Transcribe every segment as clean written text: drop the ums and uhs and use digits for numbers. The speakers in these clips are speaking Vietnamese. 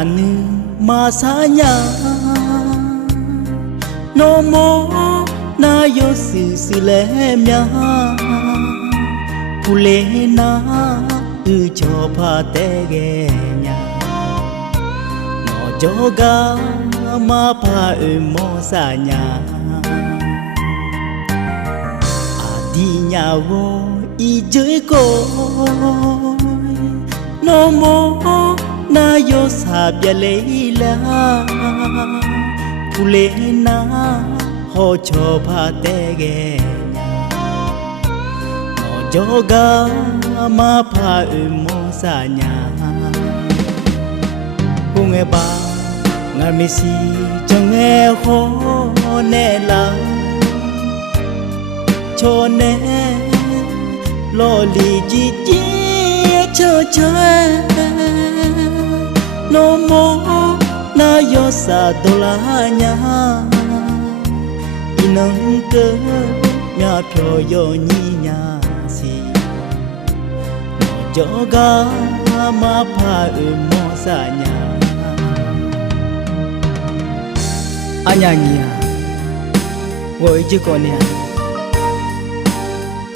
nanu masanya no mo na yo si le mya pule na u cho pha te ge nya no joga ma pha u mo sa nya adi nya wo i joi ko no mo na yo sa bia le la pule na ho cho pha te ge no joga ma pha u mo sa nya hu nge ba nga mi si chang nge ho ne la cho ne lo li ji ji cho no mo na yo sa do la nya inang cơ mya phyo yo ni nya si no joga ma pha u mo sa nya anya nya wo ji ko ne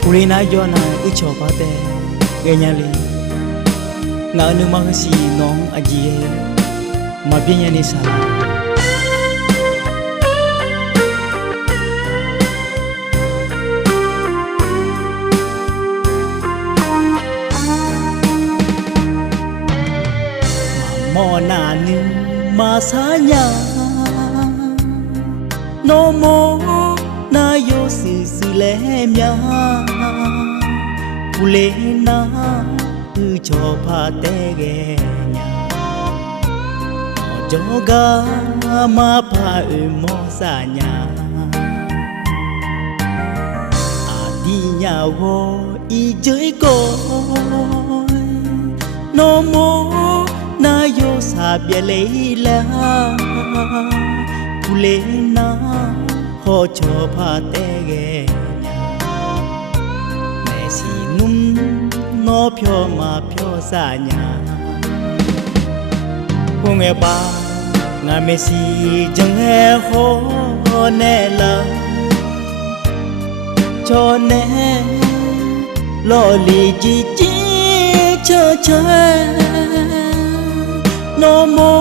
purina yo na i cho pa te ge nya le nga nu ma si nong a ji ma bien nya ni sa mo na nu ma sa nya no mo na yo si le mya pule na u cho pha te ge nya joga ma pha u mo sa nya adi nya wo i joi ko no mo na yo sa bia le la pule na ho cho pha te ge me si num no phyo ma phyo sa nya hu nge ba nga me si jang nge ho ne la cho ne lo li ji ji cho no mo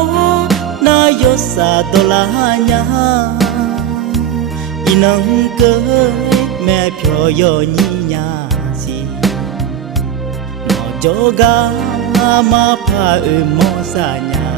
na yo sa do la nya inang cơ me phyo yo ni nya si no joga ma pha u mo sa nya